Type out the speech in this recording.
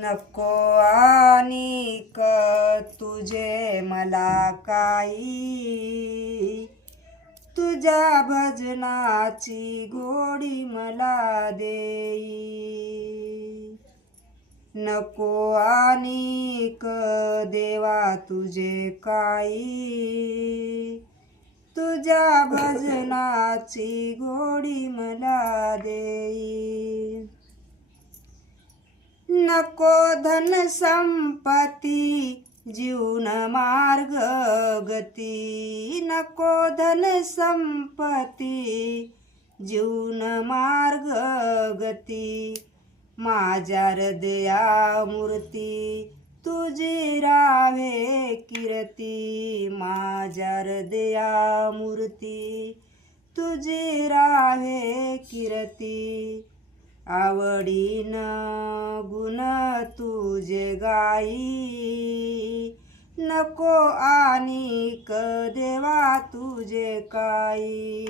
नको आणिक तुझे मला काही, तुझ्या भजनाची गोडी मला देई. नको आणिक देवा तुझे काही, तुझ्या भजनाची गोडी मला देई. नको धन संपत्ती जीवन मार्ग गती, नको धन संपत्ती जीवन मार्ग गती. माझ्या हृदया मूर्ती तुझी राहे कीर्ती, माझ्या हृदया मूर्ती तुझी राहे कीर्ती. आवडीन गुण तुझे गाई, नको आणिक देवा तुझे काही.